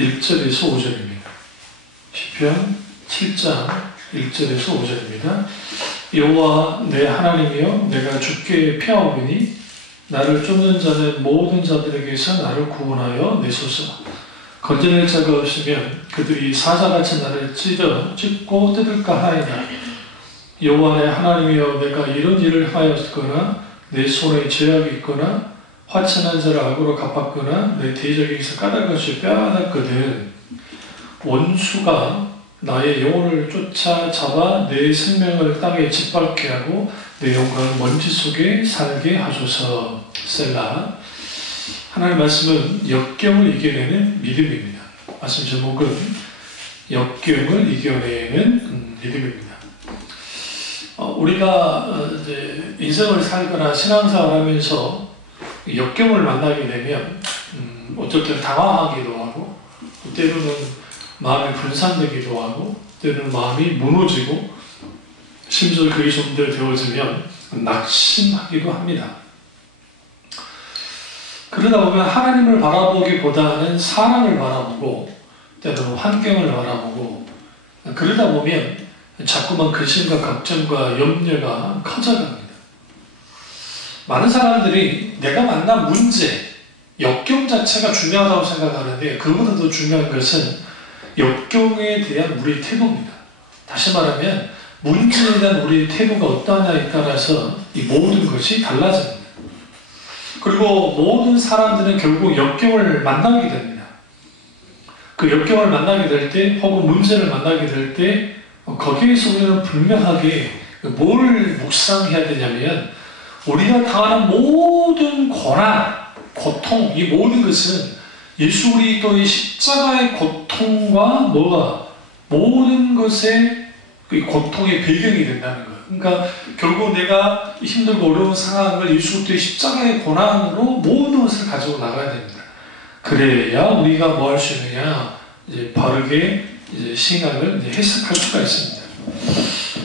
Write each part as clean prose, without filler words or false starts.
1절에서 5절입니다. 시편 7장 1절에서 5절입니다. 여호와 내 하나님이여 내가 주께 피하오니 나를 쫓는 자는 모든 자들에게서 나를 구원하여 내소서. 건져낼 자가 없으면 그들이 사자같이 나를 찢고 뜯을까 하이나 여호와 내 하나님이여 내가 이런 일을 하였거나 내 손에 죄악이 있거나 화천한 자를 악으로 갚았거나 내 대적에게서 까닭없이 빼앗았거든 원수가 나의 영혼을 쫓아잡아 내 생명을 땅에 짓밟게 하고 내 영광을 먼지 속에 살게 하소서. 셀라. 하나님 말씀은 역경을 이겨내는 믿음입니다. 말씀 제목은 역경을 이겨내는 믿음입니다. 우리가 이제 인생을 살거나 신앙생활을 하면서 역경을 만나게 되면 어쩔 때는 당황하기도 하고 때로는 마음이 분산되기도 하고 때로는 마음이 무너지고 심지어 그게 좀 더 되어지면 낙심하기도 합니다. 그러다 보면 하나님을 바라보기보다는 사람을 바라보고 때로는 환경을 바라보고 그러다 보면 자꾸만 근심과 걱정과 염려가 커져갑니다. 많은 사람들이 내가 만난 문제, 역경 자체가 중요하다고 생각하는데 그보다 더 중요한 것은 역경에 대한 우리의 태도입니다. 다시 말하면 문제에 대한 우리의 태도가 어떠하냐에 따라서 이 모든 것이 달라집니다. 그리고 모든 사람들은 결국 역경을 만나게 됩니다. 그 역경을 만나게 될 때 혹은 문제를 만나게 될 때 거기에서 우리는 분명하게 뭘 묵상해야 되냐면 우리가 당하는 모든 고난, 고통, 이 모든 것은 예수 그리스도의 십자가의 고통과 모든 것의 그 고통의 배경이 된다는 거예요. 그러니까 결국 내가 힘들고 어려운 상황을 예수 그리스도의 십자가의 고난으로 모든 것을 가지고 나가야 됩니다. 그래야 우리가 뭐 할 수 있느냐, 이제 바르게 이제 신앙을 이제 해석할 수가 있습니다.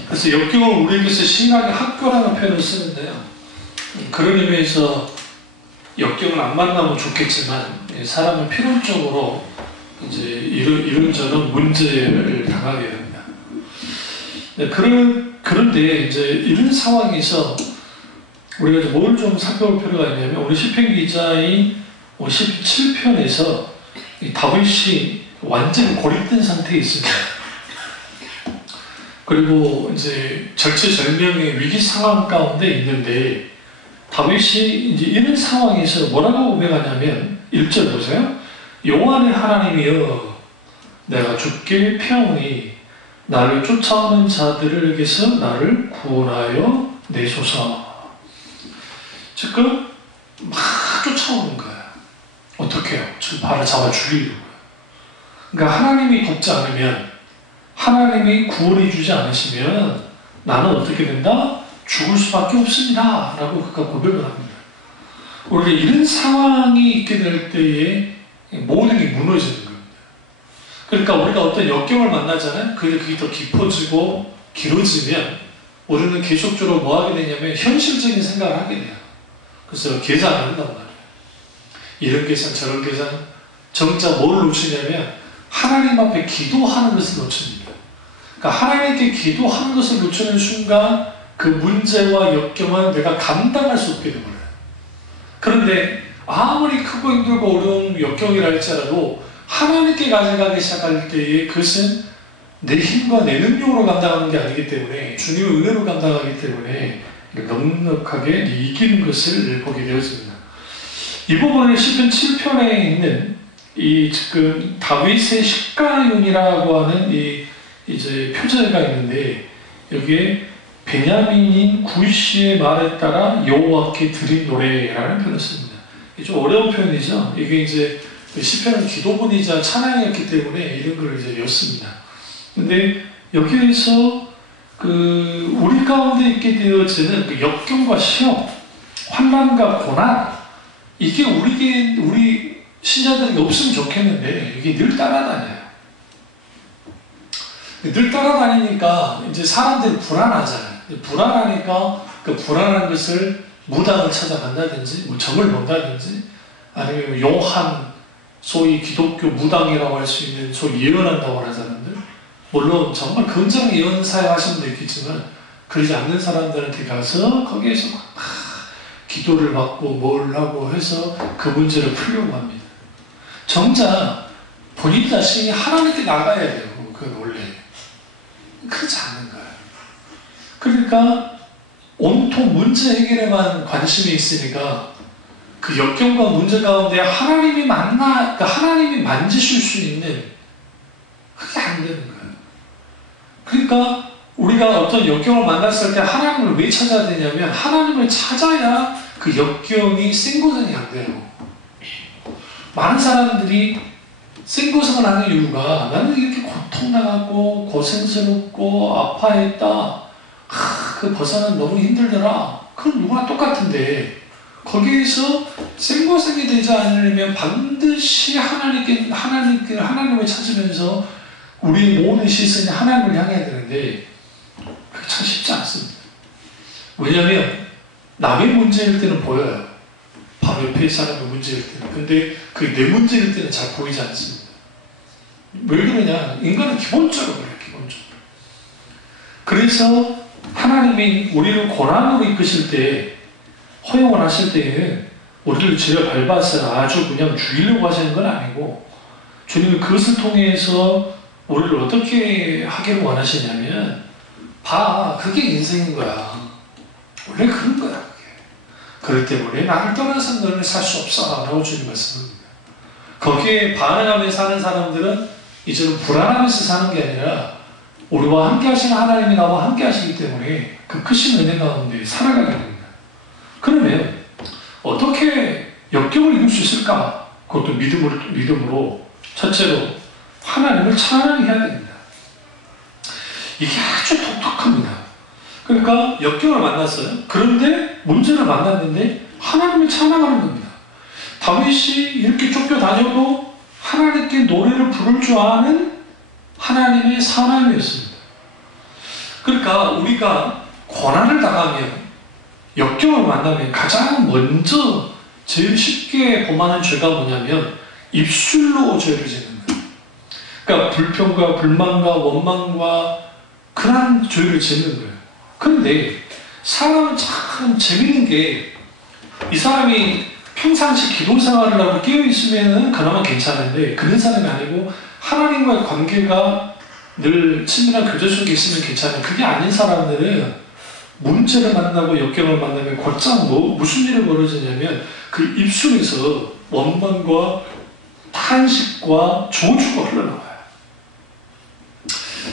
그래서 역경을 우리에게서 신앙의 학교라는 표현을 쓰는데요. 그런 의미에서 역경을 안 만나면 좋겠지만 사람은 필연적으로 이제 이런저런 문제를 당하게 됩니다. 그런데 이제 이런 상황에서 우리가 뭘 좀 살펴볼 필요가 있냐면 우리 시편 기자의 57편에서 다윗이 완전히 고립된 상태에 있습니다. 그리고 이제 절체절명의 위기 상황 가운데 있는데 다윗이 이제 이런 상황에서 뭐라고 고백하냐면 1절 보세요. 여호와 내 하나님이여 내가 주께 피하오니 나를 쫓아오는 자들에게서 나를 구원하여 내소서. 지금 막 쫓아오는 거예요. 어떻게 해요? 지금 발을 잡아 죽이려고요. 그러니까 하나님이 돕지 않으면 하나님이 구원해 주지 않으시면 나는 어떻게 된다? 죽을 수밖에 없습니다. 라고 그가 고백을 합니다. 우리가 이런 상황이 있게 될 때에 모든 게 무너지는 겁니다. 그러니까 우리가 어떤 역경을 만나잖아요. 그게 더 깊어지고 길어지면 우리는 계속적으로 뭐 하게 되냐면 현실적인 생각을 하게 돼요. 그래서 계산을 한단 말이에요. 이런 계산 저런 계산 정작 뭘 놓치냐면 하나님 앞에 기도하는 것을 놓칩니다. 그러니까 하나님께 기도하는 것을 놓치는 순간 그 문제와 역경은 내가 감당할 수 없게 되버려요. 그런데 아무리 크고 힘들고 어려운 역경이라 할지라도 하나님께 가져가기 시작할 때에 그것은 내 힘과 내 능력으로 감당하는 게 아니기 때문에 주님의 은혜로 감당하기 때문에 넉넉하게 이기는 것을 보게 되었습니다. 이 부분을 시편 7편에 있는 이 지금 다윗의 십가윤이라고 하는 이 이제 표제가 있는데 여기에 베냐민인 구시의 말에 따라 여호와께 드린 노래라는 표현을 씁니다. 이게 좀 어려운 표현이죠. 이게 이제 시편은 기도문이자 찬양이었기 때문에 이런 걸 이제 였습니다. 근데 여기에서 그 우리 가운데 있게 되어지는 그 역경과 시험, 환난과 고난 이게 우리 신자들이 없으면 좋겠는데 이게 늘 따라다녀요. 늘 따라다니니까 이제 사람들이 불안하잖아요. 불안하니까 그 불안한 것을 무당을 찾아간다든지 뭐 점을 본다든지 아니면 용한 소위 기독교 무당이라고 할 수 있는 소위 예언한다고 하는 사람들, 물론 정말 건장 예언 사용하시는 분도 있겠지만 그러지 않는 사람들한테 가서 거기에서 막 기도를 받고 뭘 하고 해서 그 문제를 풀려고 합니다. 정작 본인 자신이 하나님께 나가야 돼요. 그건 원래 그렇지 않는 거예요. 그러니까 온통 문제 해결에만 관심이 있으니까 그 역경과 문제 가운데 하나님이 그러니까 하나님이 만지실 수 있는 그게 안 되는 거예요. 그러니까 우리가 어떤 역경을 만났을 때 하나님을 왜 찾아야 되냐면 하나님을 찾아야 그 역경이 생고생이 안 돼요. 많은 사람들이 생고생을 하는 이유가 나는 이렇게 고통당하고 고생스럽고 아파했다. 그 벗어나는 너무 힘들더라. 그건 누구나 똑같은데 거기에서 생고생이 되지 않으려면 반드시 하나님을 찾으면서 우리의 모든 시선이 하나님을 향해야 되는데 그게 참 쉽지 않습니다. 왜냐하면 남의 문제일 때는 보여요. 바로 옆에 사람의 문제일 때는. 근데 그게 내 문제일 때는 잘 보이지 않습니다. 왜 그러냐? 인간은 기본적으로 그래요. 기본적으로. 그래서 하나님이 우리를 고난으로 이끄실 때, 허용을 하실 때에는 우리를 죄를 밟아서 아주 그냥 죽이려고 하시는 건 아니고 주님은 그것을 통해서 우리를 어떻게 하기를 원하시냐면 봐, 그게 인생인 거야. 원래 그런 거야. 그렇기 때문에 나를 떠나서 너는 살 수 없어 라고 주님 말씀합니다. 거기에 반응하며 사는 사람들은 이제는 불안하면서 사는 게 아니라 우리와 함께 하시는 하나님이 나와 함께 하시기 때문에 그 크신 은혜 가운데 살아가게 됩니다. 그러면 어떻게 역경을 이길 수 있을까? 그것도 믿음으로 첫째로 하나님을 찬양해야 됩니다. 이게 아주 독특합니다. 그러니까 역경을 만났어요. 그런데 문제를 만났는데 하나님을 찬양하는 겁니다. 다윗이 이렇게 쫓겨다녀도 하나님께 노래를 부를 줄 아는 하나님의 사람이었습니다. 그러니까 우리가 고난을 당하면 역경을 만나면 가장 먼저 제일 쉽게 범하는 죄가 뭐냐면 입술로 죄를 짓는 거예요. 그러니까 불평과 불만과 원망과 그런 죄를 짓는 거예요. 그런데 사람은 참 재밌는 게 이 사람이 평상시 기도 생활을 하고 깨어있으면 그나마 괜찮은데 그런 사람이 아니고 하나님과의 관계가 늘 친밀한 교제 속에 있으면 괜찮아요. 그게 아닌 사람들은 문제를 만나고 역경을 만나면 곧장 무슨 일이 벌어지냐면 그 입술에서 원망과 탄식과 저주가 흘러나와요.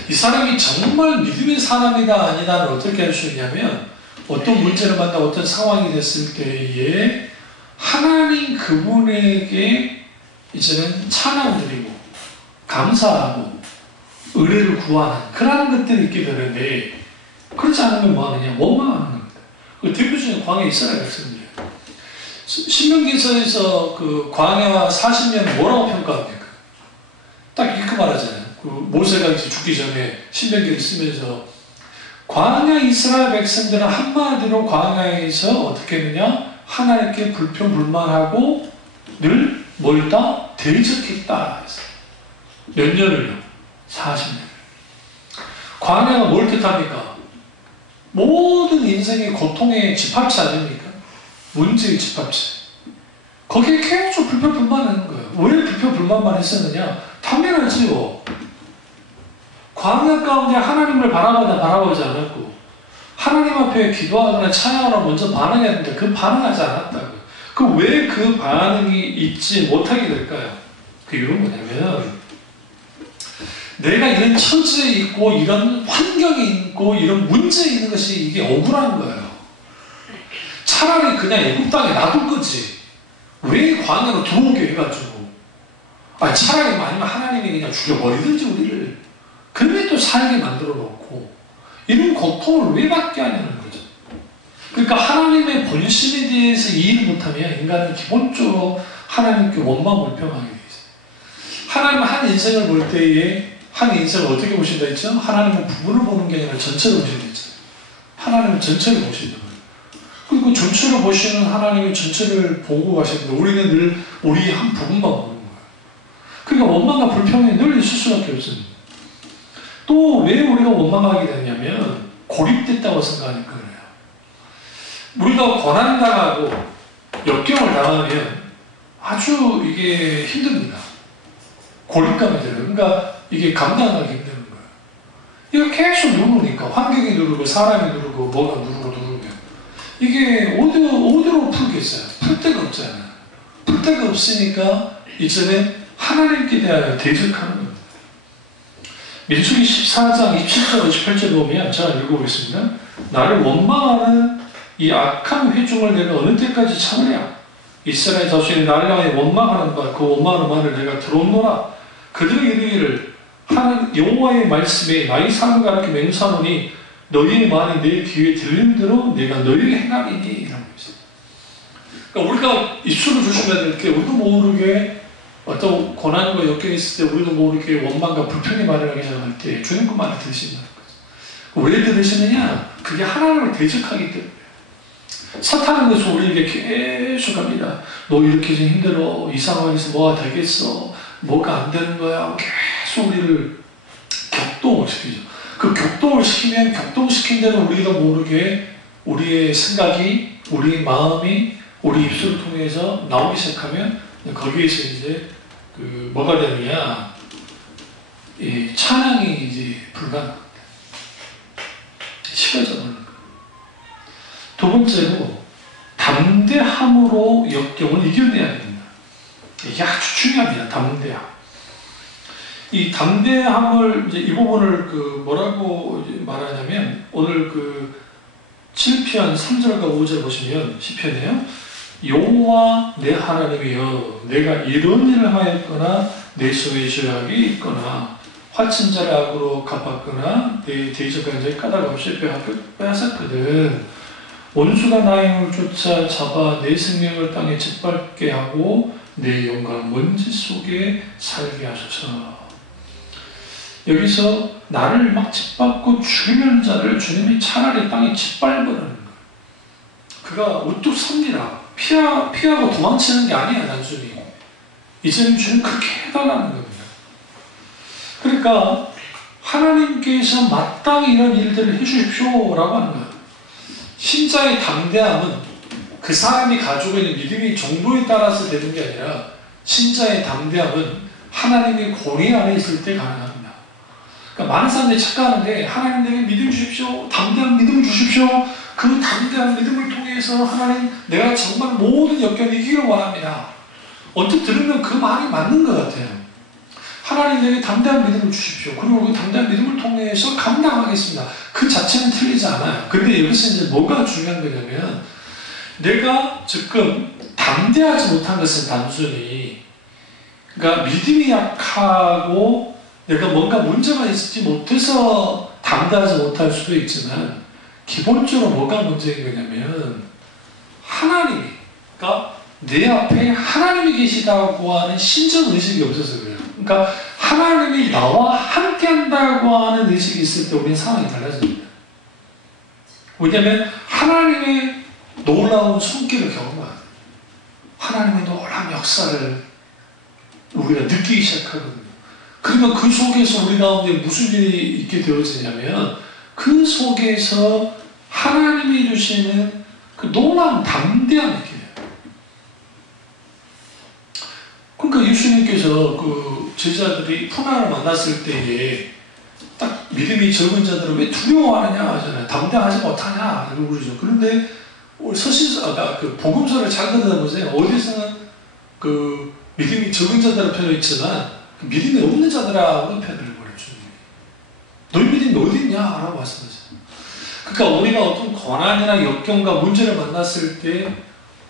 이 사람이 정말 믿음의 사람이다 아니다는 어떻게 할 수 있냐면 어떤 문제를 만나 어떤 상황이 됐을 때에 하나님 그분에게 이제는 찬양 드리고 감사하고 의뢰를 구하는 그런 것들이 있게 되는데 그렇지 않으면 뭐 하느냐? 원망하는 겁니다. 그 대표적인 광야 이스라엘 백성들이에요. 신명기서에서 그 광야 40년 뭐라고 평가합니까? 딱 이렇게 말하잖아요. 그 모세가 이제 죽기 전에 신명기를 쓰면서 광야 이스라엘 백성들은 한마디로 광야에서 어떻게 했느냐? 하나님께 불평불만하고 늘 멀다 대적했다. 몇 년을요? 40년. 광야가 뭘 뜻합니까? 모든 인생의 고통의 집합체 아닙니까? 문제의 집합체. 거기에 계속 불평불만하는 거예요. 왜 불평불만만 했었느냐? 당연하지요. 광야 가운데 하나님을 바라보지 않았고 하나님 앞에 기도하거나 찬양하거나 먼저 반응해야 되는데 그 반응하지 않았다고요. 왜 그 반응이 있지 못하게 될까요? 그 이유는 뭐냐면 내가 이런 처지에 있고 이런 환경에 있고 이런 문제에 있는 것이 이게 억울한 거예요. 차라리 그냥 애국 땅에 놔둘 거지. 왜 광야로 들어오게 해가지고. 차라리 아니면 하나님이 그냥 죽여버리든지 우리를. 그러면 또 살게 만들어 놓고 이런 고통을 왜 받게 하냐는 거죠. 그러니까 하나님의 본심에 대해서 이해를 못하면 인간은 기본적으로 하나님께 원망 불평하게 돼 있어요. 하나님은 한 인생을 볼 때에 한 인생을 어떻게 보신다 했죠? 하나님은 부분을 보는 게 아니라 전체를 보신다 했죠. 하나님은 전체를 보신다. 그리고 전체를 보시는 하나님이 전체를 보고 가시는데 우리는 늘 우리 한 부분만 보는 거예요. 우리가 원망과 불평이 늘 있을 수밖에 없습니다. 또 왜 우리가 원망하게 되냐면 고립됐다고 생각하는 거예요. 우리가 고난당하고 역경을 당하면 아주 이게 힘듭니다. 고립감이 들어요. 그러니까 이게 감당하기 힘든 거예요. 이거 계속 누르니까 환경이 누르고 사람이 누르고 뭐가 누르면 이게 어디로 풀겠어요? 풀 데가 없잖아요. 풀 데가 없으니까 이제는 하나님께 대하여 대적하는 겁니다. 민수기 14장 27절 28절 보면 제가 읽어보겠습니다. 나를 원망하는 이 악한 회중을 내가 어느 때까지 참으랴? 이스라엘 자손이 나를 향해 원망하는 바 그 원망하는 말을 내가 들었노라. 그들에게 이르기를 하나님 여호와의 말씀에 나의 삶을 가르쳐 맹세하노니 너희의 말이 내 귀에 들리는 대로 내가 너희에게 행하리니 이라고 했어요. 그러니까 우리가 입술을 조심해야 될 게 우리도 모르게 어떤 고난과 역경이 있을 때 우리도 모르게 원망과 불평이 말하기 시작할 때 주님 그 말을 들으신다는 거죠. 왜 들으시느냐? 그게 하나님을 대적하기 때문에. 사탄은 그래서 우리에게 계속 합니다. 너 이렇게 좀 힘들어. 이 상황에서 뭐가 되겠어. 뭐가 안 되는 거야. 계속 우리를 격동을 시키죠. 그 격동을 시키면 격동시킨 대로 우리도 모르게 우리의 생각이, 우리의 마음이 우리 입술을 통해서 나오기 시작하면 거기에서 이제 뭐가 되느냐, 이 찬양이 이제 불가능합니다. 식어져 버리는 거예요. 두 번째로 담대함으로 역경을 이겨내야 됩니다. 이게 아주 중요합니다. 담대함. 이 담대함을 이제 이 부분을 뭐라고 말하냐면 오늘 7편 3절과 5절 보시면 시편이에요. 여호와 내 하나님이여 내가 이런 일을 하였거나 내 손에 죄악이 있거나 화친 자를 악으로 갚았거나 내 대적한 자의 까닭 없이 빼앗았거든. 원수가 나의 힘을 쫓아 잡아 내 생명을 땅에 짓밟게 하고 내 영광 먼지 속에 살게 하소서. 여기서 나를 막 짓밟고 죽이는 자를 주님이 차라리 땅에 짓밟으라는 거예요. 그가 우뚝 섭니다. 피하고 도망치는 게 아니야, 단순히. 이제는 주님 그렇게 해달라는 겁니다. 그러니까 하나님께서 마땅히 이런 일들을 해주십시오 라고 하는 거예요. 신자의 담대함은 그 사람이 가지고 있는 믿음의 정도에 따라서 되는 게 아니라 신자의 담대함은 하나님의 권위 안에 있을 때 가능합니다. 그러니까 많은 사람들이 착각하는 게 하나님 내게 믿음 주십시오. 담대한 믿음을 주십시오. 그 담대한 믿음을 통해서 하나님 내가 정말 모든 역경을 이기기를 원합니다. 언뜻 들으면 그 말이 맞는 것 같아요. 하나님 내게 담대한 믿음을 주십시오. 그리고 그 담대한 믿음을 통해서 감당하겠습니다. 그 자체는 틀리지 않아요. 그런데 여기서 이제 뭐가 중요한 거냐면 내가 지금 담대하지 못한 것은 단순히 그러니까 믿음이 약하고 내가 뭔가 문제가 있지 못해서 담대하지 못할 수도 있지만 기본적으로 뭐가 문제인 거냐면 하나님이가 내 앞에 하나님이 계시다고 하는 신정의식이 없어서 그래요. 그러니까 하나님이 나와 함께 한다고 하는 의식이 있을 때 우리는 상황이 달라집니다. 왜냐하면 하나님의 놀라운 손길을 경험하는 하나님의 놀라운 역사를 우리가 느끼기 시작하거든요. 그러면 그 속에서 우리 가운데 무슨 일이 있게 되어지냐면 그 속에서 하나님이 주시는 그 놀라운 담대함이 있게 돼요. 그러니까 예수님께서 그 제자들이 풍랑을 만났을 때에 딱 믿음이 적은 자들은 왜 두려워하느냐 하잖아요. 담대하지 못하냐 이러고 그러죠. 그런데 우리 그 복음서를 잘 들어보세요. 어디서는 그 믿음이 적은 자들의 편에 있지만 그 믿음이 없는 자들하고 편을 보여주는 거예요. 너희 믿음이 어디 있냐? 라고 말씀하세요. 그러니까 우리가 어떤 고난이나 역경과 문제를 만났을 때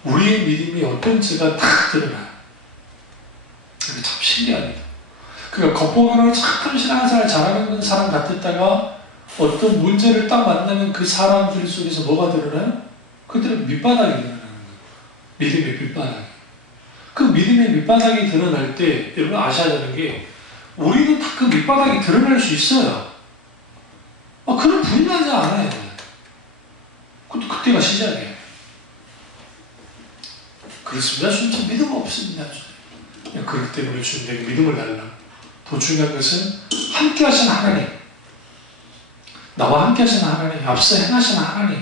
우리의 믿음이 어떤지가 다 드러나요. 이게 참 신기합니다. 그러니까 겉보기로는 참 신앙생활 잘하는 사람 같았다가 어떤 문제를 딱 만나면 그 사람들 속에서 뭐가 드러나요? 그들은 밑바닥이 드러나는 거예요. 믿음의 밑바닥이. 그 믿음의 밑바닥이 드러날 때 여러분 아셔야 되는 게 우리는 다 그 밑바닥이 드러날 수 있어요. 그런 분명하지 않아요. 그때가 시작이에요. 그렇습니다. 진짜 믿음 없습니다. 그렇기 때문에 주님 내게 믿음을 달라. 더 중요한 것은 함께 하시는 하나님, 나와 함께 하시는 하나님, 앞서 행하시는 하나님,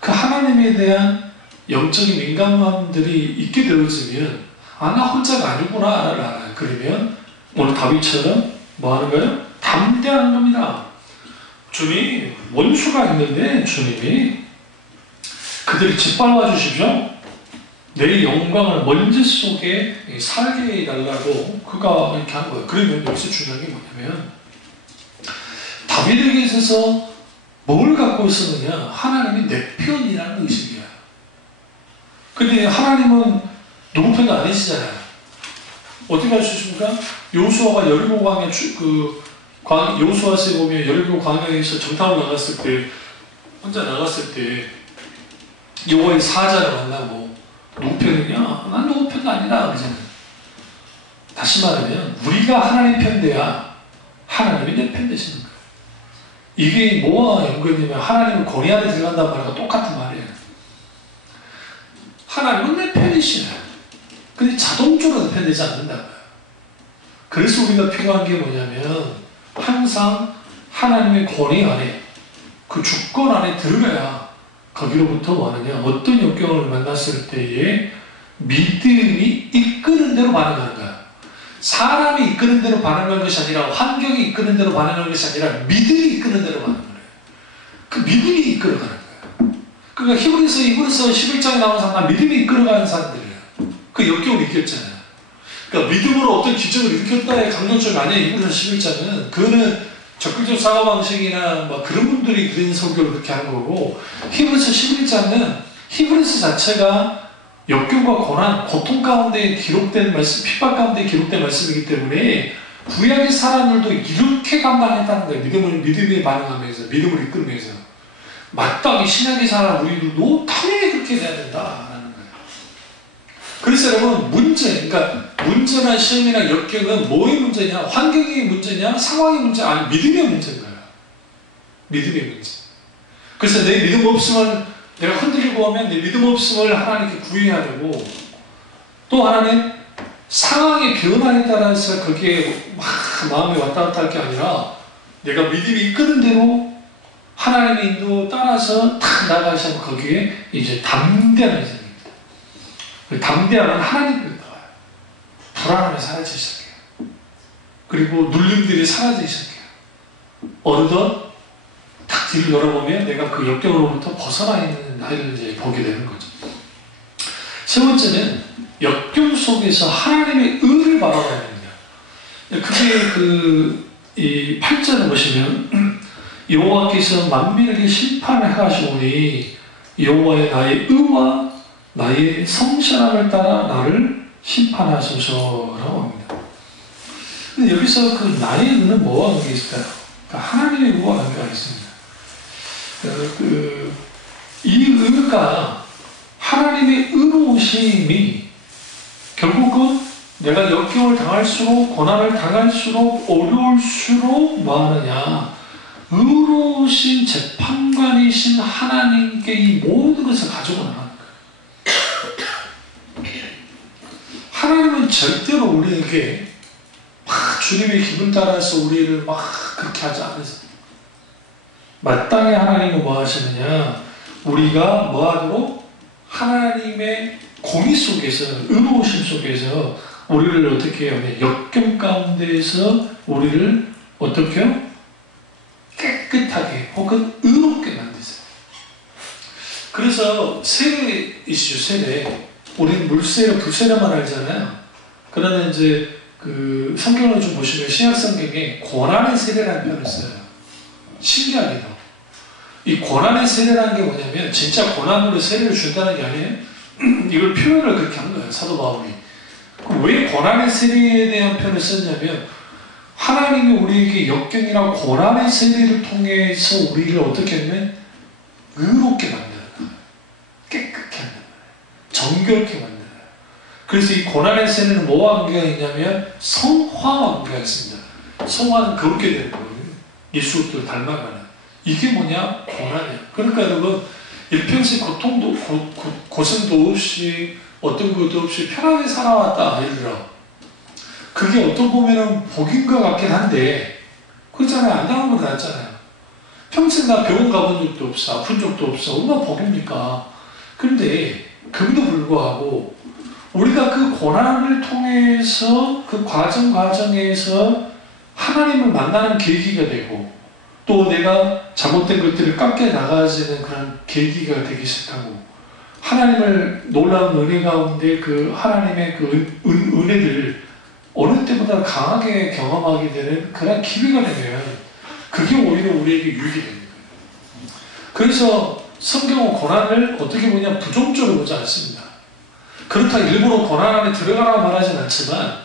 그 하나님에 대한 영적인 민감함들이 있게 되어지면 나 혼자가 아니구나 라는 알아요. 그러면 오늘 다윗처럼 뭐 하는 거예요? 담대하는 겁니다. 주님, 원수가 있는데 주님이 그들이 짓밟아 주십시오. 내 영광을 먼지 속에 살게 해달라고 그가 이렇게 한 거예요. 그러면 여기서 중요한 게 뭐냐면 다윗에게 있어서 뭘 갖고 있었느냐? 하나님이 내 편이라는 의식이에요. 근데 하나님은 누구 편도 아니시잖아요. 어떻게 할 수 있습니까? 여호수아가 여리고 광야 여호수아서에 보면 여리고 광야에서 정탐을 나갔을 때, 혼자 나갔을 때 여호와의 사자를 만나고 누구 편이냐? 난 누구 편도 아니다 그러잖아요. 다시 말하면 우리가 하나님 편 돼야 하나님이 내 편 되시는 거예요. 이게 뭐와 연관이냐면 하나님은 권위 안에 들어간다는 말과 똑같은 말이에요. 하나님은 내 편이시네. 근데 자동적으로 내 편 되지 않는다고요. 그래서 우리가 필요한 게 뭐냐면 항상 하나님의 권위 안에, 그 주권 안에 들어가야 거기로부터 뭐하느냐, 어떤 역경을 만났을 때에 믿음이 이끄는 대로 반응하는 거야. 사람이 이끄는 대로 반응하는 것이 아니라, 환경이 이끄는 대로 반응하는 것이 아니라 믿음이 이끄는 대로 반응하는 거예요. 그 믿음이 이끌어가는 거예요. 그러니까 히브리서 11장에 나오는 사람은 믿음이 이끌어가는 사람들이에요. 그 역경을 이겼잖아요. 그러니까 믿음으로 어떤 기적을 일으켰다의 강조점이 아니에요. 히브리서 11장은 그거는 적극적 사고방식이나 뭐 그런 분들이 그런 설교를 그렇게 하는 거고, 히브리서 11장은 히브리서 자체가 역경과 고난, 고통 가운데 기록된 말씀, 핍박 가운데 기록된 말씀이기 때문에 구약의 사람들도 이렇게 감당했다는 거예요. 믿음에 반응하면서, 믿음을 이끌면서. 마땅히 신약의 사람 우리들도 당연히 그렇게 돼야 된다라는 거예요. 그래서 여러분, 그러니까 문제나 시험이나 역경은 뭐의 문제냐? 환경의 문제냐? 상황의 문제? 아니, 믿음의 문제인 거예요. 믿음의 문제. 그래서 내 믿음 없음을, 내가 흔들리고 하면 내 믿음 없음을 하나님께 구해야 되고, 또 하나는 상황의 변화에 따라서 거기에 막 마음이 왔다 갔다 할 게 아니라 내가 믿음이 이끄는 대로 하나님의 인도 따라서 탁 나가시면 거기에 이제 담대함이 생깁니다. 담대함은 하나님께 나와요. 불안함이 사라지기 시작해요. 그리고 눌림들이 사라지기 시작해요. 어느덧 탁 뒤를 돌아보면 내가 그 역경으로부터 벗어나 있는 나를 이제 보게 되는 거죠. 세 번째는 역경 속에서 하나님의 의를 바라봐야 됩니다. 그게 이 8절을 보시면 여호와께서 만민에게 심판을 행하시오니 여호와의 나의 의와 나의 성실함을 따라 나를 심판하소서라고 합니다. 근데 여기서 그 나의 의는 뭐와 관계 있을까요? 그러니까 하나님의 의와 관계가 있습니다. 이 의가, 하나님의 의로우심이 결국은 내가 역경을 당할수록, 고난을 당할수록, 어려울수록 뭐하느냐, 의로우신 재판관이신 하나님께 이 모든 것을 가지고 나가는 거예요. 하나님은 절대로 우리에게 막 주님의 기분 따라서 우리를 막 그렇게 하지 않으세요. 마땅히 하나님은 뭐 하시느냐, 우리가 뭐 하도록 하나님의 공의 속에서, 의로우심 속에서 우리를 어떻게 해요? 역경 가운데에서 우리를 어떻게 해요? 깨끗하게 혹은 의롭게 만드세요. 그래서 세례 이슈, 세례. 우리는 물세례, 불세례만 알잖아요. 그러나 이제 그 성경을 좀 보시면 신약 성경에 고난의 세례라는 표현을 써요. 신기하게도. 이 고난의 세례라는 게 뭐냐면 진짜 고난으로 세례를 준다는 게 아니에요. 이걸 표현을 그렇게 한 거예요, 사도 바울이. 그럼 왜 고난의 세례에 대한 표현을 썼냐면 하나님이 우리에게 역경이나 고난의 세례를 통해서 우리를 어떻게 하면 의롭게 만드는 거예요. 깨끗게 하는 거예요. 정결케 만드는 거예요. 그래서 이 고난의 세례는 뭐와 관계가 있냐면 성화와 관계가 있습니다. 성화는 그렇게 되는 거예요. 예수도 닮아가는. 이게 뭐냐? 고난이야. 그러니까 여러분, 일평생 고통도 고생도 없이 어떤 것도 없이 편하게 살아왔다, 예를 들어. 그게 어떤 보면은 복인 것 같긴 한데, 그렇잖아요. 안 당한 건 낫잖아요. 평생 나 병원 가본 적도 없어, 아픈 적도 없어, 얼마나 복입니까? 그런데 그럼에도 불구하고 우리가 그 고난을 통해서 그 과정에서 하나님을 만나는 계기가 되고, 또 내가 잘못된 것들을 깎여 나가지는 그런 계기가 되기 시작하고, 하나님을 놀라운 은혜 가운데 그 하나님의 그 은혜를 어느 때보다 강하게 경험하게 되는 그런 기회가 되면 그게 오히려 우리에게 유익이 됩니다. 그래서 성경은 고난을 어떻게 보냐, 부정적으로 보지 않습니다. 그렇다 일부러 고난 안에 들어가라고 말하진 않지만,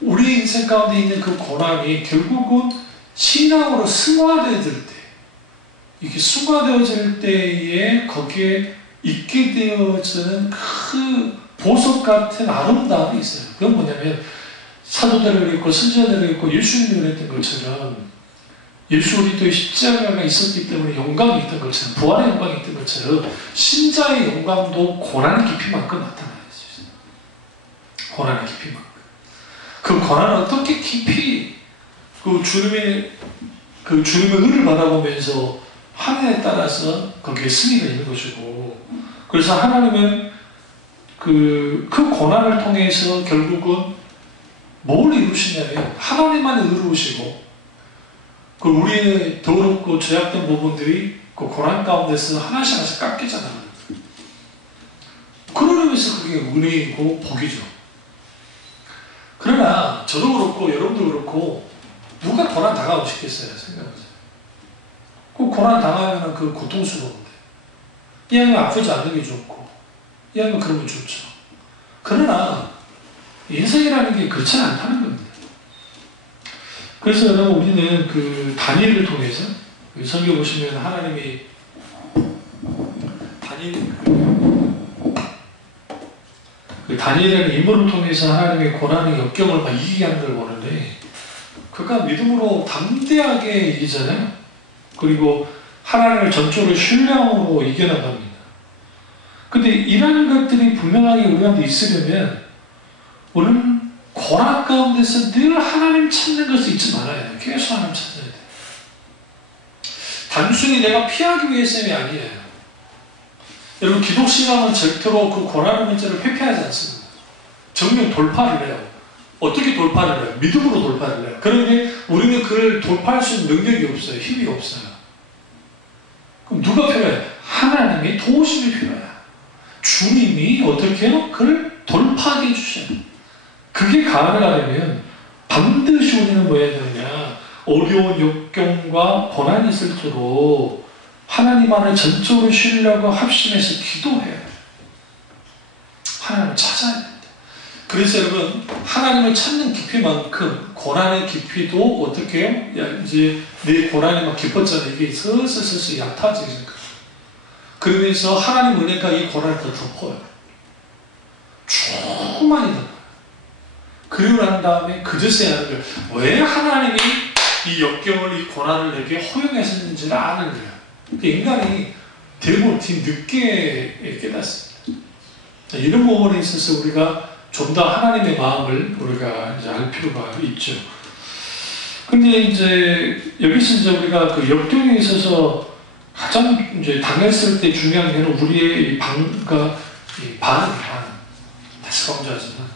우리 인생 가운데 있는 그 고난이 결국은 신앙으로 승화되어질 때, 이게 승화되어질 때에 거기에 있게 되어지는 그 보석 같은 아름다움이 있어요. 그건 뭐냐면, 사도들을 그랬고 선지자들을 그랬고 예수님이 그랬던 것처럼, 예수 그리스도의 십자가가 있었기 때문에 영광이 있던 것처럼, 부활의 영광이 있던 것처럼 신자의 영광도 고난의 깊이만큼 나타나요. 고난의 깊이만큼. 그 고난을 어떻게 깊이 그 주님의 은을 바라보면서 하나에 따라서 거기에 승리가 있는 것이고, 그래서 하나님은 그 고난을 통해서 결국은 뭘 이루시냐면 하나님만 의로우시고, 그 우리의 더럽고 죄악된 부분들이 그 고난 가운데서 하나씩 깎이잖아요. 그런 의미에서 그게 은혜이고 복이죠. 그러나 저도 그렇고 여러분도 그렇고 누가 고난 당하고 싶겠어요? 생각해보세요. 그 고난 당하면 그 고통스러운데, 이왕이면 아프지 않는 게 좋고, 이왕이면 그러면 좋죠. 그러나 인생이라는 게 그렇지 않다는 겁니다. 그래서 여러분, 우리는 그 다니엘을 통해서, 성경 보시면 하나님이 다니엘이라는 인물을 통해서 하나님의 고난의 역경을 막 이기게 하는 걸 보는데, 그가 믿음으로 담대하게 이기잖아요. 그리고 하나님을 전적으로 신뢰함으로 이겨나갑니다. 근데 이러한 것들이 분명하게 우리 가운데 있으려면 우리는 고난 가운데서 늘 하나님 찾는 것을 잊지 말아야 돼요. 계속 하나님 찾아야 돼요. 단순히 내가 피하기 위해서이 아니에요. 여러분, 기독신앙은 절대로 그 고난의 문제를 회피하지 않습니다. 정녕 돌파를 해요. 어떻게 돌파를 해요? 믿음으로 돌파를 해요. 그런데 우리는 그걸 돌파할 수 있는 능력이 없어요. 힘이 없어요. 그럼 누가 필요해요? 하나님의 도우심이 필요해요. 주님이 어떻게 해요? 그걸 돌파하게 해주셔요. 그게 가능하려면 반드시 우리는 뭐 해야 되느냐? 어려운 역경과 고난이 있을수록 하나님 안을 전적으로 신뢰하고 합심해서 기도해야 돼요. 하나님을 찾아야 됩니다. 그래서 여러분, 하나님을 찾는 깊이만큼 고난의 깊이도 어떻게 해요? 이제 내 고난이 막 깊었잖아요. 이게 서서히 얕아지는 거예요. 그러면서 하나님 은혜가 이 고난을 더 덮어요. 충만히 덮어요. 그리고 난 다음에 그제서야 하는 거예요. 왜 하나님이 이 역경을, 이 고난을 내게 허용했는지를 아는 거예요. 인간이 대부분 늦게 깨닫습니다. 이런 부분에 있어서 우리가 좀 더 하나님의 마음을 우리가 이제 알 필요가 있죠. 근데 이제 여기서 이제 우리가 그 역경에 있어서 가장 이제 당했을 때 중요한 게 우리의 반응이에요. 다시 강조하지만,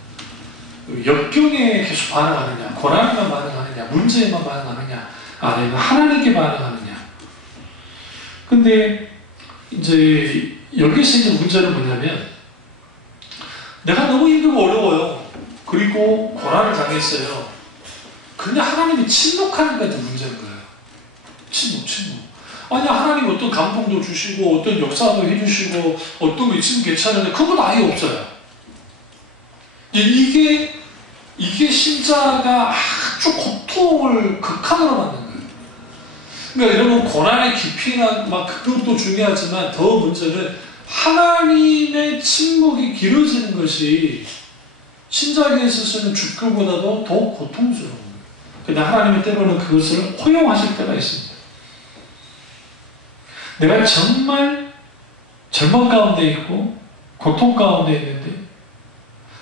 역경에 계속 반응하느냐, 고난에만 반응하느냐, 문제에만 반응하느냐, 아니면 하나님께 반응하느냐. 근데 이제 여기서 이제 문제는 뭐냐면, 내가 너무 힘들고 어려워요. 그리고 고난을 당했어요. 근데 하나님이 침묵하는 게 문제인 거예요. 침묵. 아니, 하나님 어떤 감동도 주시고, 어떤 역사도 해주시고, 어떤 거 있으면 괜찮은데, 그건 아예 없어요. 이게 신자가 아주 고통을 극한으로 만든 거예요. 그러니까 여러분, 고난의 깊이나 막 그것도 중요하지만 더 문제는 하나님의 침묵이 길어지는 것이 신자에게 있어서는 죽기보다도 더 고통스러운 거예요. 근데 하나님은 때로는 그것을 허용하실 때가 있습니다. 내가 정말 절망 가운데 있고 고통 가운데 있는데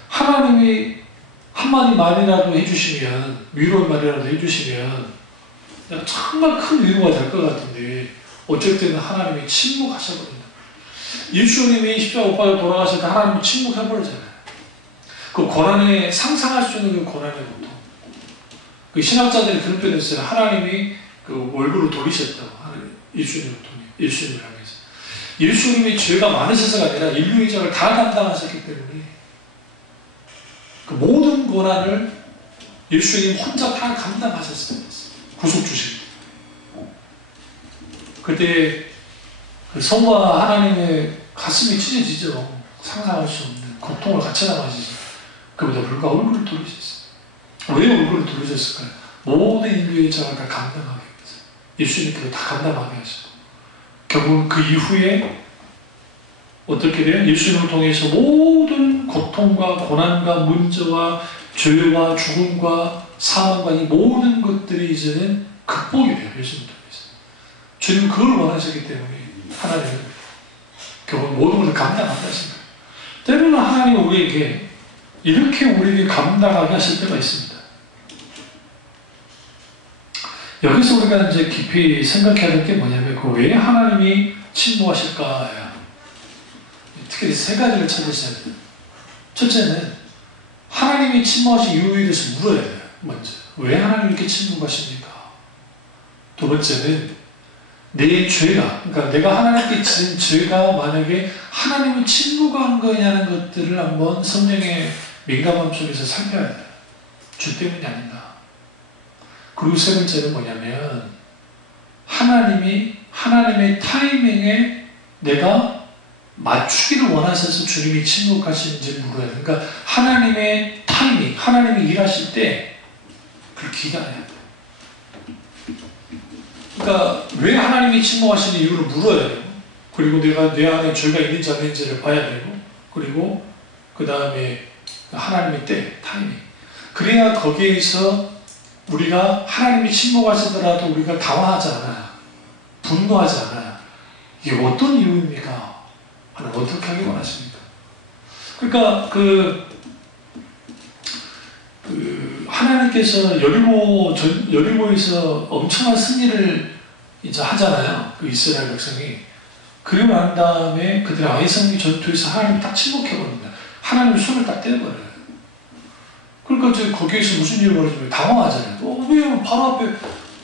하나님이 한마디 말이라도 해주시면, 위로의 말이라도 해주시면 내가 정말 큰 위로가 될 것 같은데 어쩔 때는 하나님이 침묵하셔버린다. 예수님이 십자가 못 박아 돌아가실 때 하나님이 침묵해버리잖아요. 그 고난에 상상할 수 있는 그 고난의 고통. 그 신학자들이 그런 표현을 했어요. 하나님이 그 얼굴을 돌리셨다고. 예수님을 통해. 예수님을 향해서. 예수님이 죄가 많으셔서가 아니라 인류의 죄를 다 감당하셨기 때문에 그 모든 고난을 예수님 혼자 다 감당하셨어요. 구속 주시고. 그때 그 성부와 하나님의 가슴이 찢어지죠. 상상할 수 없는 고통을 같이 당하시죠. 그보다 불구하고 얼굴을 돌리셨어요. 왜 얼굴을 돌리셨을까요? 모든 인류의 죄를 다 감당하게 해서 예수님께서 다 감당하게 하시고 결국 그 이후에 어떻게 돼요? 예수님을 통해서 모든 고통과 고난과 문제와 죄와 죽음과 사망과 이 모든 것들이 이제는 극복이 돼요. 예수님 통해서. 주님은 그걸 원하셨기 때문에 하나님은 결국 모든 것을 감당한다 하십니다. 때로는 하나님은 우리에게 이렇게 우리에게 감당하게 하실 때가 있습니다. 여기서 우리가 이제 깊이 생각해야 될 게 뭐냐면 그 왜 하나님이 침묵하실까요? 특히 세 가지를 찾으셔야 돼요. 첫째는 하나님이 침묵하신 이유에 대해서 물어야 돼요. 먼저 왜 하나님이 이렇게 침묵하십니까? 두 번째는 내 죄가, 그러니까 내가 하나님께 지은 죄가 만약에 하나님이 침묵한 거냐는 것들을 한번 성령의 민감함 속에서 살펴야 돼요. 죄 때문이 아닌가. 그리고 세 번째는 뭐냐면 하나님의 타이밍에 내가 맞추기를 원하셔서 주님이 침묵하시는지 물어야 돼요. 그러니까 하나님의 타이밍, 하나님이 일하실 때 그걸 기다려야 돼요. 그러니까 왜 하나님이 침묵하시는 이유를 물어야 돼요. 그리고 내가 내 안에 죄가 있는지 아닌지를 봐야 되고, 그리고 그 다음에 하나님의 때, 타이밍. 그래야 거기에서 우리가 하나님이 침묵하시더라도 우리가 당황하지 않아요. 분노하지 않아요. 이게 어떤 이유입니까? 하나님 어떻게 하기 원하십니까? 그러니까 하나님께서 여리고에서 엄청난 승리를 이제 하잖아요. 그 이스라엘 백성이. 그리고 난 다음에 그들의 아이성리 전투에서 하나님이 딱 침묵해버립니다. 하나님이 손을 딱 떼어버려요. 그러니까 이제 거기에서 무슨 일을 벌어지면 당황하잖아요. 왜 바로 앞에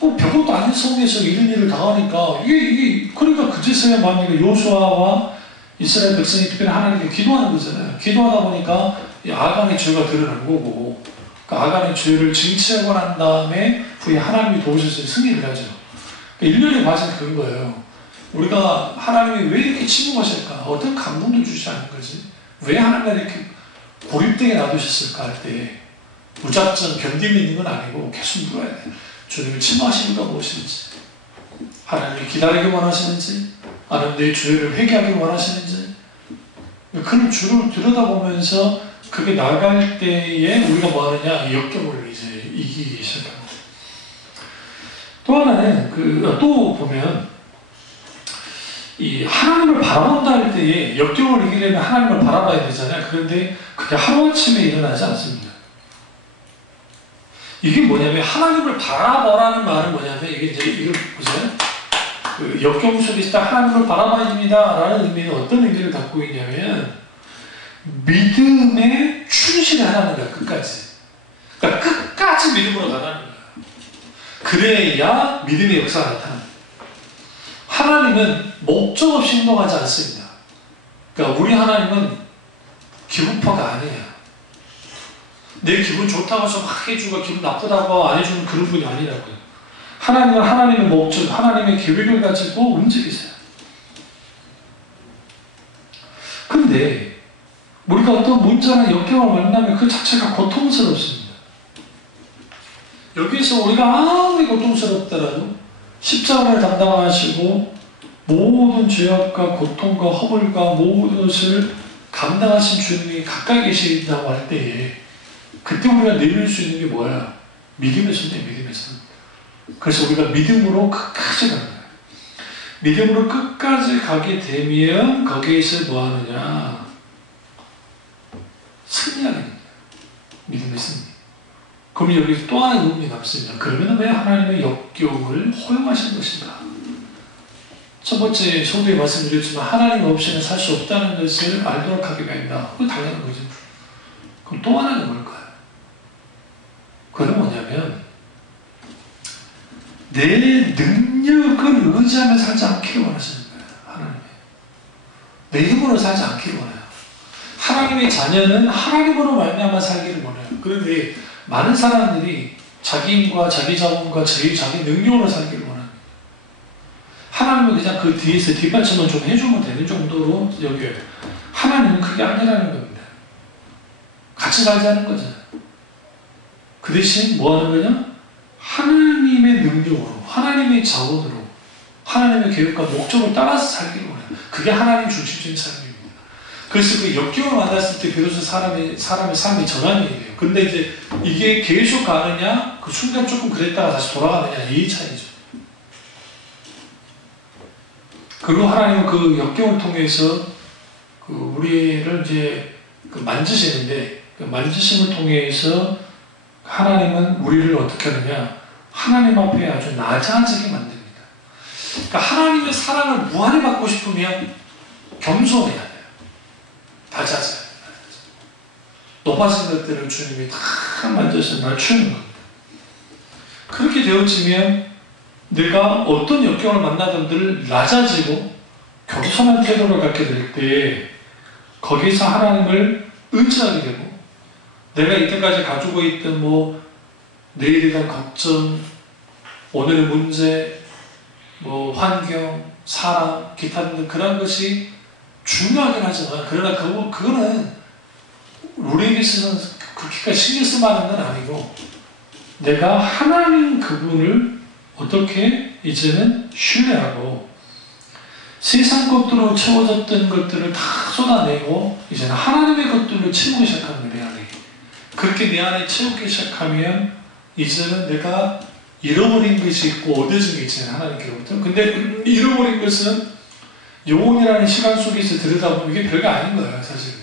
별것도 아닌 성에서 이런 일을 당하니까 그러니까 그제서야 만약에 요수아와 이스라엘 백성이 특별히 하나님께 기도하는 거잖아요. 기도하다 보니까 아간의 죄가 드러난 거고 그 아간의 죄를 징치하고 난 다음에 후에 하나님이 도우셔서 승리를 하죠. 그러니까 일련의 과정이 그런 거예요. 우리가 하나님이 왜 이렇게 침묵하실까? 어떤 감동도 주지 않는 거지? 왜 하나님이 이렇게 고립되게 놔두셨을까 할 때 무작정 견디고 있는 건 아니고 계속 물어야 돼요. 주님이 침묵하시는 가 무엇인지, 하나님이 기다리기 원하시는지, 아니면 내 죄를 회개하기 원하시는지, 그런 주를 들여다보면서 그게 나갈 때에 우리가 뭐 하느냐, 역경을 이제 이기기 시작합니다. 또 하나는 또 보면 이 하나님을 바라본다 할 때에 역경을 이기려면 하나님을 바라봐야 되잖아요. 그런데 그게 하루아침에 일어나지 않습니다. 이게 뭐냐면 하나님을 바라보라는 말은 뭐냐면 이걸 보세요. 그 역경 속에서 하나님을 바라봐야 됩니다 라는 의미는 어떤 의미를 갖고 있냐면 믿음에 충실하라는 거야. 끝까지. 그러니까 끝까지 믿음으로 가라는 거야. 그래야 믿음의 역사가 나타납니다. 하나님은 목적 없이 행동하지 않습니다. 그러니까 우리 하나님은 기분파가 아니에요. 내 기분 좋다고 해서 막 해주고 기분 나쁘다고 안 해주는 그런 분이 아니라고요. 하나님은 하나님의 목적, 하나님의 계획을 가지고 움직이세요. 근데 우리가 어떤 문제나 역경을 만나면 그 자체가 고통스럽습니다. 여기서 우리가 아무리 고통스럽더라도 십자가를 담당하시고 모든 죄악과 고통과 허물과 모든 것을 감당하신 주님이 가까이 계신다고 할 때에 그때 우리가 내릴 수 있는 게 뭐야? 믿음의 손이에요. 믿음의 손. 그래서 우리가 믿음으로 끝까지 가는 거예요. 믿음으로 끝까지 가게 되면 거기에서 뭐 하느냐? 승리하게 됩니다. 믿음의 승리. 그럼 여기 또 하나의 의문이 남습니다. 그러면 왜 하나님의 역경을 허용하신 것인가? 첫 번째 성도에 말씀드렸지만 하나님 없이는 살 수 없다는 것을 알도록 하게 된다. 그거 당연한 거죠. 그럼 또 하나는 뭘까요? 그건 뭐냐면 내 능력을 의지하며 살지 않기를 원하시는 거예요. 하나님이. 내 힘으로 살지 않기를 원해요. 하나님의 자녀는 하나님으로 말미암아 살기를 원해요. 그런데 많은 사람들이 자기 힘과 자기 자원과 자기 능력으로 살기를 원합니다. 하나님은 그냥 그 뒤에서 뒷받침을 좀 해주면 되는 정도로 여겨요. 하나님은 그게 아니라는 겁니다. 같이 살자는 거잖아요. 그 대신 뭐 하는 거냐? 하나님의 능력으로, 하나님의 자원으로, 하나님의 계획과 목적을 따라서 살기를 원해요. 그게 하나님 중심적인 삶입니다. 그래서 그 역경을 만났을 때 비로소 사람의 삶이 전환이 돼요. 근데 이제 이게 계속 가느냐, 그 순간 조금 그랬다가 다시 돌아가느냐, 이 차이죠. 그리고 하나님은 그 역경을 통해서 그 우리를 이제 그 만지시는데, 그 만지심을 통해서 하나님은 우리를 어떻게 하느냐, 하나님 앞에 아주 낮아지게 만듭니다. 그러니까 하나님의 사랑을 무한히 받고 싶으면 겸손해야 돼요. 낮아져야 돼요. 높아진 것들을 주님이 다 만져서 낮추는 겁니다. 그렇게 되어지면 내가 어떤 역경을 만나든들 낮아지고 겸손한 태도를 갖게 될 때 거기서 하나님을 의지하게 되고, 내가 이때까지 가지고 있던 뭐 내일에 대한 걱정, 오늘의 문제, 뭐 환경, 사람, 기타 등등 그런 것이 중요하긴 하지만, 그러나 그거는 우리에게 있어서는 그렇게까지 신경 쓸 만한 건 아니고, 내가 하나님 그분을 어떻게 이제는 신뢰하고 세상 것들로 채워졌던 것들을 다 쏟아내고 이제는 하나님의 것들로 채우기 시작하는 내 안에. 그렇게 내 안에 채우기 시작하면 이제는 내가 잃어버린 것이 있고 얻어진 게 있잖아요. 하나님께로부터. 근데 잃어버린 것은 영혼이라는 시간 속에서 들여다보면 이게 별거 아닌 거예요. 사실.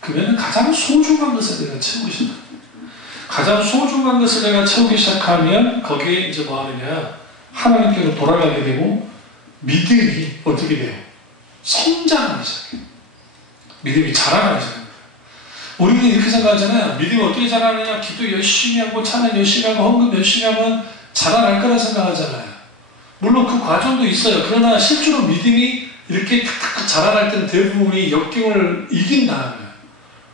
그러면 가장 소중한 것을 내가 채우기 시작합니다. 가장 소중한 것을 내가 채우기 시작하면 거기에 이제 뭐 하느냐, 하나님께로 돌아가게 되고 믿음이 어떻게 돼요? 성장하기 시작해요. 믿음이 자라나기 시작합니다. 우리는 이렇게 생각하잖아요. 믿음이 어떻게 자라느냐, 기도 열심히 하고 찬양 열심히 하고 헌금 열심히 하면 자라날 거라 생각하잖아요. 물론 그 과정도 있어요. 그러나 실제로 믿음이 이렇게 탁탁 자라날 때는 대부분이 역경을 이긴다는 거예요.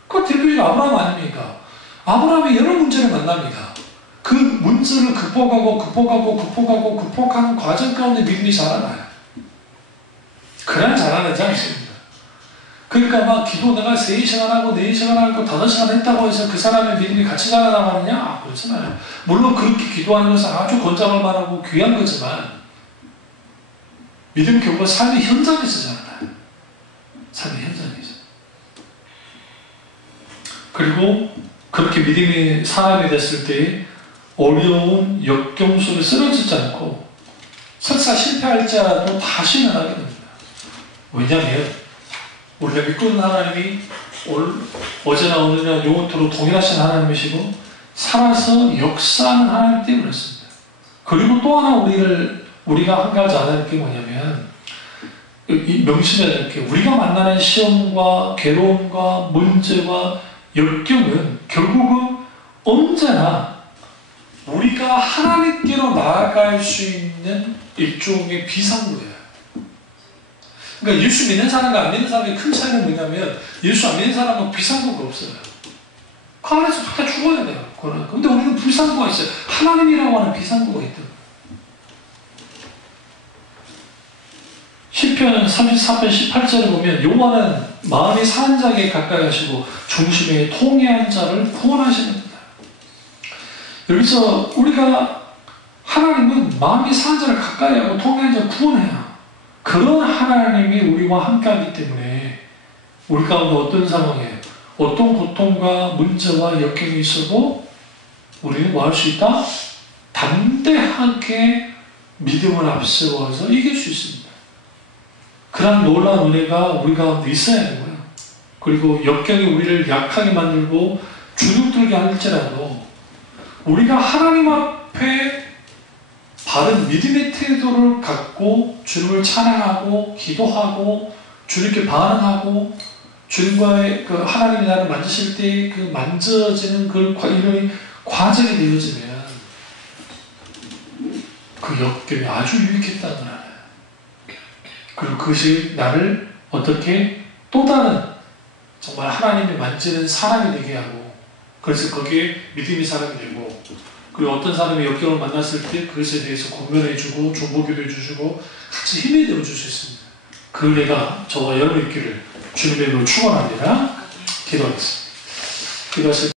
그 대표적인 아브라함 아닙니까? 아브라함이 여러 문제를 만납니다. 그 문제를 극복하는 과정 가운데 믿음이 자라나요. 그냥 자라나지 않습니다. 그러니까 막 기도 내가 3시간 하고 4시간 하고 5시간 했다고 해서 그 사람의 믿음이 같이 자라나가느냐? 그렇잖아요. 물론 그렇게 기도하는 것은 아주 권장할 만하고 귀한 거지만, 믿음 결국은 삶의 현장에서 자라나요. 삶의 현장에서. 그리고 그렇게 믿음의 사람이 됐을 때 어려운 역경 속에 쓰러지지 않고 설사 실패할지라도 다시 일어나게 됩니다. 왜냐하면 우리가 믿고 있는 하나님이 어제나 오늘이나 영원토록 동일하신 하나님이시고 살아서 역사하는 하나님 때문에 그렇습니다. 그리고 또 하나 우리가 한 가지 알아야 할 게 뭐냐면, 명심해야 될 게, 우리가 만나는 시험과 괴로움과 문제와 역경은 결국은 언제나 우리가 하나님께로 나아갈 수 있는 일종의 비상구예요. 그러니까 예수 믿는 사람과 안 믿는 사람의 큰 차이는 뭐냐면, 예수 안 믿는 사람은 비상구가 없어요. 그 안에서 다 죽어야 돼요. 근데 우리는 비상구가 있어요. 하나님이라고 하는 비상구가 있다. 시편 34편 18절을 보면 여호와는 마음이 상한 자에게 가까이 하시고 중심에 통회한 자를 구원하십니다. 여기서 우리가 하나님은 마음이 상한 자를 가까이 하고 통회한 자를 구원해요. 그런 하나님이 우리와 함께하기 때문에 우리 가운데 어떤 상황에 어떤 고통과 문제와 역경이 있어도 우리는 뭐 할 수 있다? 담대하게 믿음을 앞세워서 이길 수 있습니다. 그런 놀라운 은혜가 우리 가운데 있어야 하는 거예요. 그리고 역경이 우리를 약하게 만들고 주눅들게 할지라도 우리가 하나님 앞에 바른 믿음의 태도를 갖고 주님을 찬양하고 기도하고 주님께 반응하고 주님과의 그 하나님이 나를 만지실 때 그 만져지는 그 이런 과정이 되어지면 그 역경이 아주 유익했다는 거예요. 그리고 그것이 나를 어떻게 또 다른 정말 하나님이 만지는 사람이 되게 하고, 그래서 거기에 믿음의 사람이 되고, 그리고 어떤 사람이 역경을 만났을 때 그것에 대해서 권면해주고 중보기도 해주시고 같이 힘이 되어줄 수 있습니다. 그 은혜가 저와 여러분 있기를 주님의 이름으로 축원합니다. 기도하겠습니다. 기도하실